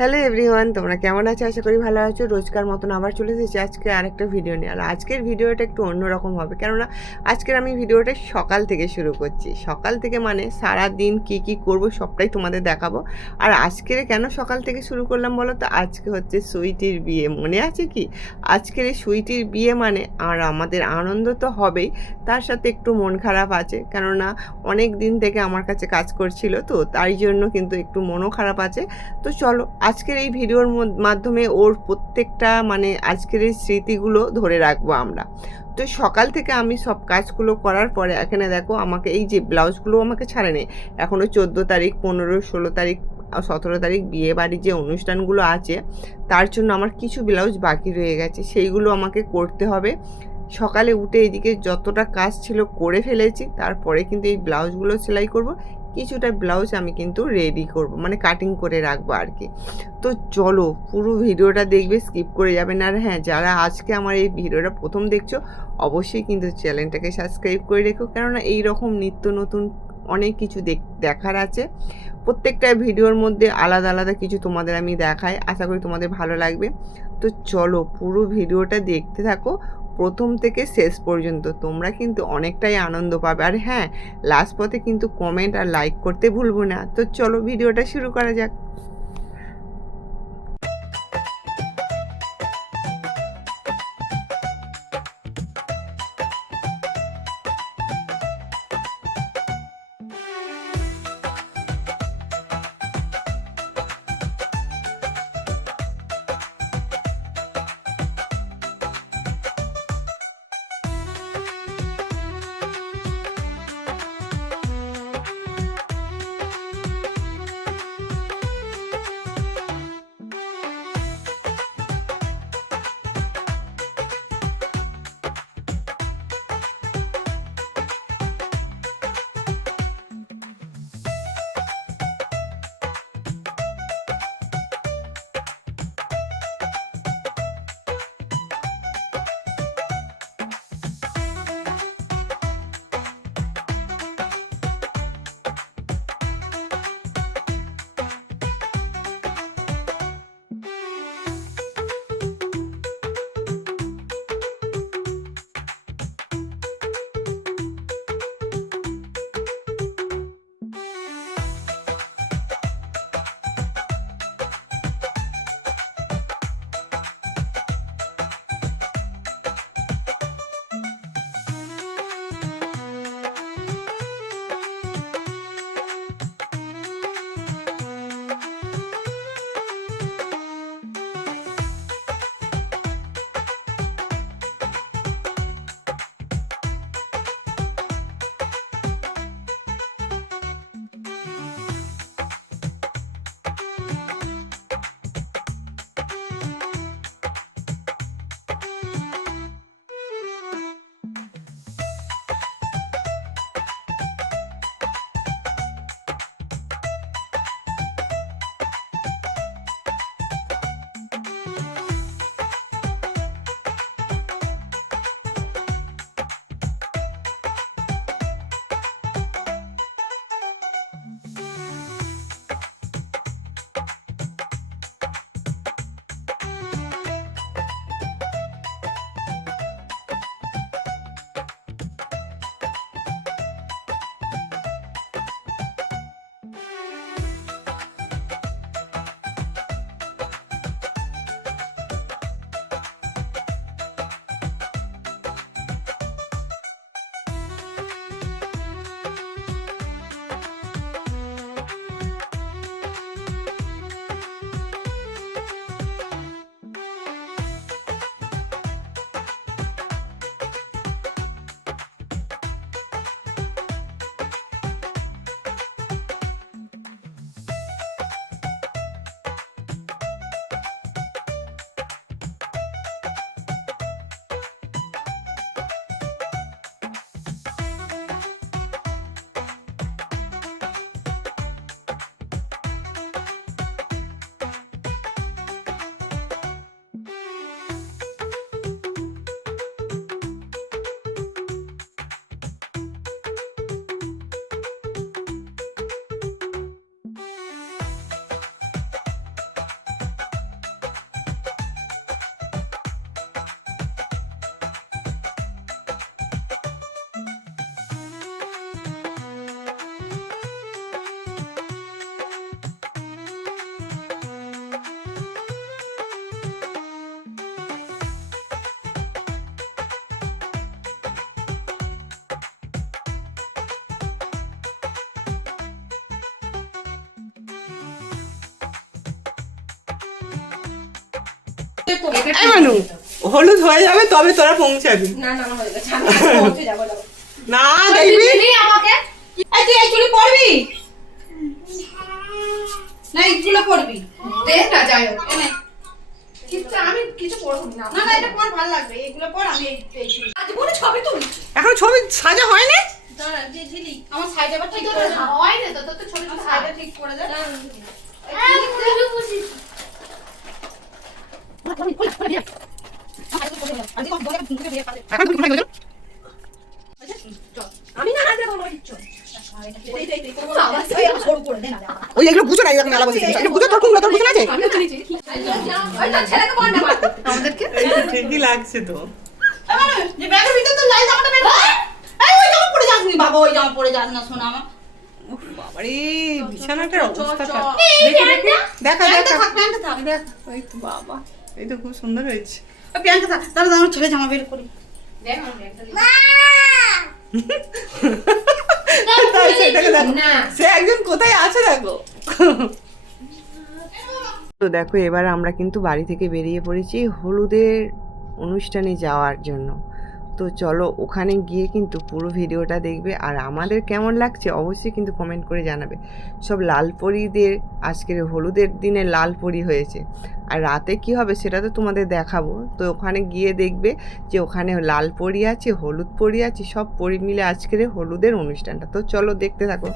Hello everyone, তোমরা কেমন আছো? আশা করি ভালো আছো। রোজকার মতন আবার চলে এসেছি আজকে আরেকটা ভিডিও নিয়ে। আর আজকের ভিডিওটা একটু অন্যরকম হবে, কেননা আজকের আমি ভিডিওটা সকাল থেকে শুরু করছি। সকাল থেকে মানে সারা দিন কী করব সবটাই তোমাদের দেখাবো। আর আজকের কেন সকাল থেকে শুরু করলাম বলো তো? আজকে হচ্ছে সুইটির বিয়ে, মনে আছে কি? আজকের এই সুইটির বিয়ে মানে আর আমাদের আনন্দ তো হবেই, তার সাথে একটু মন খারাপ আছে, কেননা অনেক দিন থেকে আমার কাছে কাজ করছিল, তো তাই জন্য কিন্তু একটু মনও খারাপ আছে। তো চলো আজকের এই ভিডিওর মাধ্যমে ওর প্রত্যেকটা মানে আজকের এই স্মৃতিগুলো ধরে রাখবো আমরা। তো সকাল থেকে আমি সব কাজগুলো করার পরে এখানে দেখো আমাকে এই যে ব্লাউজগুলো আমাকে ছাড়েনি এখনও। 14 তারিখ, 15, 16 তারিখ, 17 তারিখ বিয়ে বাড়ির যে অনুষ্ঠানগুলো আছে তার জন্য আমার কিছু ব্লাউজ বাকি রয়ে গেছে, সেইগুলো আমাকে করতে হবে। সকালে উঠে এদিকে যতটা কাজ ছিল করে ফেলেছি, তারপরে কিন্তু এই ব্লাউজগুলো সেলাই করব। কিছুটা ব্লাউজ আমি কিন্তু রেডি করব, মানে কাটিং করে রাখবো আর কি। তো চলো পুরো ভিডিওটা দেখবে, স্কিপ করে যাবে না। আর হ্যাঁ, যারা আজকে আমার এই ভিডিওটা প্রথম দেখছো অবশ্যই কিন্তু চ্যানেলটাকে সাবস্ক্রাইব করে রেখো, কেননা এই রকম নিত্য নতুন অনেক কিছু দেখার আছে। প্রত্যেকটা ভিডিওর মধ্যে আলাদা আলাদা কিছু তোমাদের আমি দেখাই, আশা করি তোমাদের ভালো লাগবে। তো চলো পুরো ভিডিওটা দেখতে থাকো প্রথম থেকে শেষ পর্যন্ত, তোমরা কিন্তু অনেকটাই আনন্দ পাবে। আর হ্যাঁ, লাস্ট পথে কিন্তু কমেন্ট আর লাইক করতে ভুলবো না। তো চলো ভিডিওটা শুরু করা যাক। মানু হলুদ হয়ে যাবে তবে তোরা পৌঁছাবি। না না হয়ে গেছে, আমি পৌঁছে যাবো। না দেখবি আমাকে এই তুই এই চুড়ি পরবি না, এইগুলো পরবি দে না, যাই হোক এনে কিন্তু আমি কিছু পরব না। না না এটা পর ভালো লাগবে, এইগুলো পর। আমি এই চুড়ি আজ বলে ছবি তুলি, এখন ছবি সাজা হয়নি। দাঁড়া যে ঝিলি আমার সাইডে আবার ঠিক করে হয় না, তো তো ছবি সাইডে ঠিক করে দে। আমি না আগে বলবো চল ওই এগুলো বুঝো না, এরকম মেলা বসেছে এগুলো বুঝো, তোর কোনগুলো তোর বুঝো না আছে ছেলেকে বল না আমাদেরকে ঠিকই লাগছে তো। যে ব্যাগের ভিতর তো লাল জামাটা বের কর। এই ওই জামা পরে যাসনি বাবা, ওই জামা পরে যাস না শোনা আমার। বাবারে বিছানাটার অবস্থাটা এই প্যান্টটা দেখা দেখা প্যান্টটা থাক। দেখ, এই তো বাবা, এই তো খুব সুন্দর হয়েছে। ওই প্যান্টটা থাক। দাঁড়া আমার ছেলে জামা বের করি। দেখ আমার ব্যাগটা তাই সেটাকে দেখো, সে একজন কোথায় আছে দেখো। তো দেখো এবার আমরা কিন্তু বাড়ি থেকে বেরিয়ে পড়েছি হলুদের অনুষ্ঠানে যাওয়ার জন্য। তো চলো ওখানে গিয়ে কিন্তু পুরো ভিডিওটা দেখবে, আর আমাদের কেমন লাগছে অবশ্যই কিন্তু কমেন্ট করে জানাবে। সব লাল পরীদের আজকের হলুদের দিনে লাল পরী হয়েছে, আর রাতে কি হবে সেটা তো তোমাদের দেখাবো। তো ওখানে গিয়ে দেখবে যে ওখানে লাল পরী আছে, হলুদ পরী আছে, সব পরী মিলে আজকের হলুদের অনুষ্ঠানটা। তো চলো দেখতে থাকো।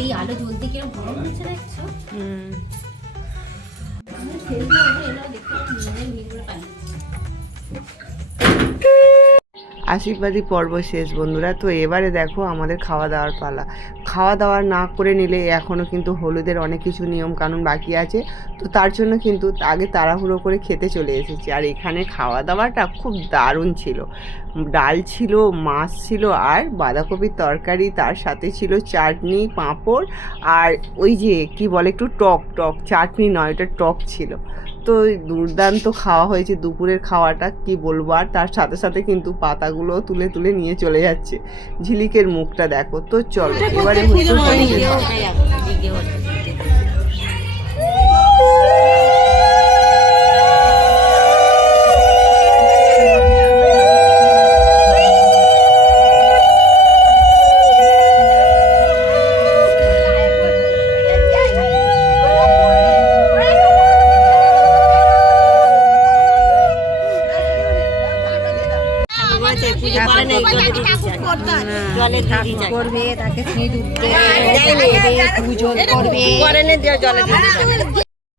এই আলো জ্বলতে কিরকম গরম হচ্ছে দেখছো? আশীর্বাদী পর্ব শেষ বন্ধুরা। তো এবারে দেখো আমাদের খাওয়া দাওয়ার পালা। খাওয়া দাওয়া না করে নিলে এখনও কিন্তু হলুদের অনেক কিছু নিয়ম কানুন বাকি আছে। তো তার জন্য কিন্তু আগে তাড়াহুড়ো করে খেতে চলে এসেছি। আর এখানে খাওয়া দাওয়াটা খুব দারুণ ছিল। ডাল ছিল, মাছ ছিল, আর বাঁধাকপির তরকারি, তার সাথে ছিল চাটনি, পাঁপড়, আর ওই যে কি বলে একটু টক টক, চাটনি নয় ওটা টক ছিল। তো দুর্দান্ত খাওয়া হয়েছে দুপুরের খাওয়াটা, কি বলবো। আর তার সাথে সাথে কিন্তু পাতাগুলো তুলে তুলে নিয়ে চলে যাচ্ছে। ঝিলিকের মুখটা দেখো। তো চলো এবারে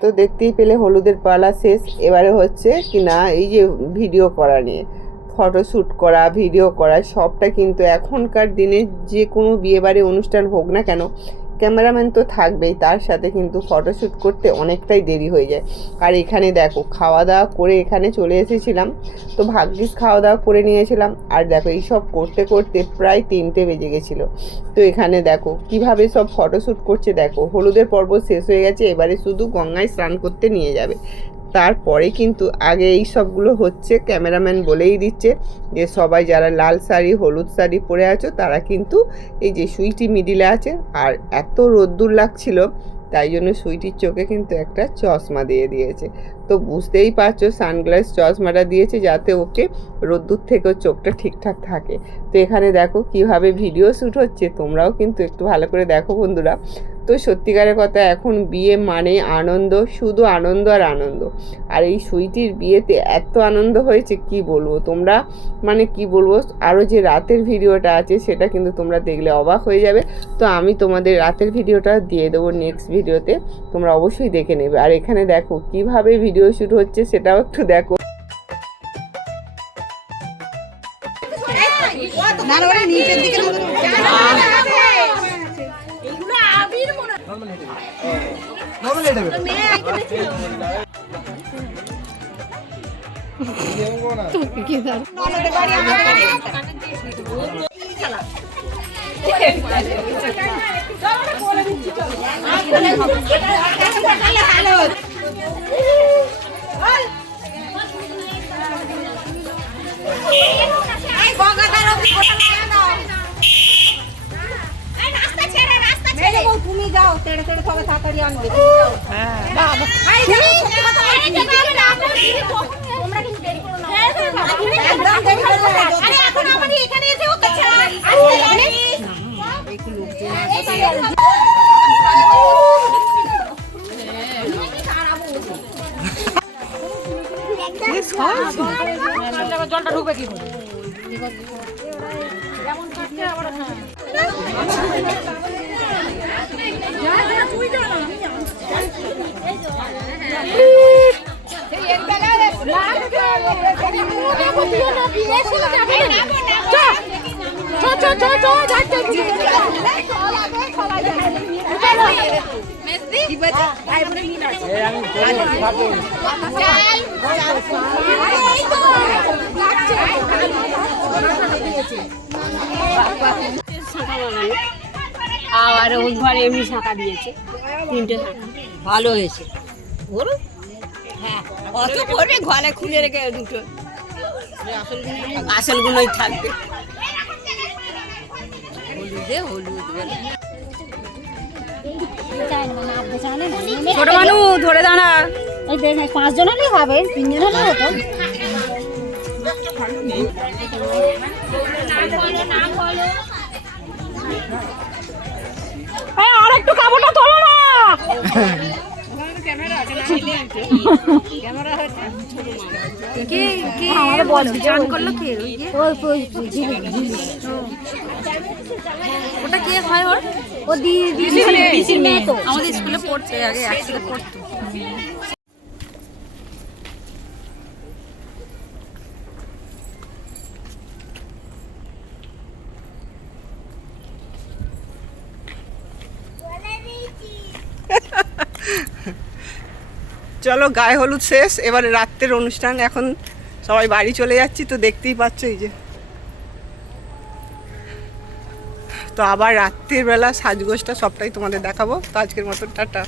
তো দেখতেই পেলে হলুদের পালা শেষ। এবারে হচ্ছে কি না এই যে ভিডিও করা নিয়ে, ফটোশ্যুট করা, ভিডিও করা, সবটা কিন্তু এখনকার দিনে যে কোনো বিয়েবাড়ি অনুষ্ঠান হোক না কেন ক্যামেরাম্যান তো থাকবেই, তার সাথে কিন্তু ফটোশ্যুট করতে অনেকটাই দেরি হয়ে যায়। আর এখানে দেখো খাওয়া দাওয়া করে এখানে চলে এসেছিলাম, তো ভাগ্যিস খাওয়া দাওয়া করে নিয়েছিলাম। আর দেখো এইসব করতে করতে প্রায় 3টে বেজে গেছিলো। তো এখানে দেখো কিভাবে সব ফটোশ্যুট করছে, দেখো হলুদের পর্ব শেষ হয়ে গেছে, এবারে শুধু গঙ্গায় স্নান করতে নিয়ে যাবে। তারপরে কিন্তু আগে এই সবগুলো হচ্ছে, ক্যামেরাম্যান বলেই দিচ্ছে যে সবাই যারা লাল শাড়ি হলুদ শাড়ি পরে আছো তারা কিন্তু এই যে সুইটি মিডিলে আছে। আর এত রোদ্দুর লাগছিল, তাই জন্য সুইটির চোখে কিন্তু একটা চশমা দিয়ে দিয়েছে। তো বুঝতেই পারছো সানগ্লাস চশমাটা দিয়েছে যাতে ওকে রোদ্দুর থেকেও চোখটা ঠিকঠাক থাকে। তো এখানে দেখো কিভাবে ভিডিও শ্যুট হচ্ছে, তোমরাও কিন্তু একটু ভালো করে দেখো বন্ধুরা। তো সত্যিকারের কথা এখন বিয়ে মানে আনন্দ, শুধু আনন্দ আর আনন্দ। আর এই সুইটির বিয়েতে এত আনন্দ হয়েছে কি বলবো, তোমরা মানে কি বলবো, আরও যে রাতের ভিডিওটা আছে সেটা কিন্তু তোমরা দেখলে অবাক হয়ে যাবে। তো আমি তোমাদের রাতের ভিডিওটা দিয়ে দেবো নেক্সট ভিডিওতে, তোমরা অবশ্যই দেখে নেবে। আর এখানে দেখো কিভাবে ভিডিও শ্যুট হচ্ছে সেটাও একটু দেখো। তুমি যাও তেড়ে তেড়ে সবাই তাড়াতাড়ি আনবে। তোমরা কিন্তু দেরি করো না, একদম দেরি করবে না। আরে এখন আমাদের এখানে এসে ওকে ছাড়া একটু লোকজন জলটা ঢুকবে কি করে যেমন কাটছে আবার আর ওই ঘরে এমনি শাঁখা দিয়েছে, 3টে শাঁখা ভালো হয়েছে। বলুন হ্যাঁ অত করবে, ঘরে খুলে রেখে দুটো আসলগুলোই থাকবে। হলুদে হলুদ বলে ছোট মানুষ ধরে দাঁড়া, এই 5 জন হলেই হবে, 3 জন হলেও হতো। আর একটু কাপড়টা তোলো না। ওটা কে হয় ওর? ও দিদির মেয়ে তো আমাদের স্কুলে পড়তে, আগে একসাথে পড়তো। চলো গায়ে হলুদ শেষ, এবারে রাত্রের অনুষ্ঠান, এখন সবাই বাড়ি চলে যাচ্ছি। তো দেখতেই পাচ্ছ এই যে, তো আবার রাত্রির বেলা সাজগোজটা সবটাই তোমাদের দেখাবো। তো আজকের মতো টাটা।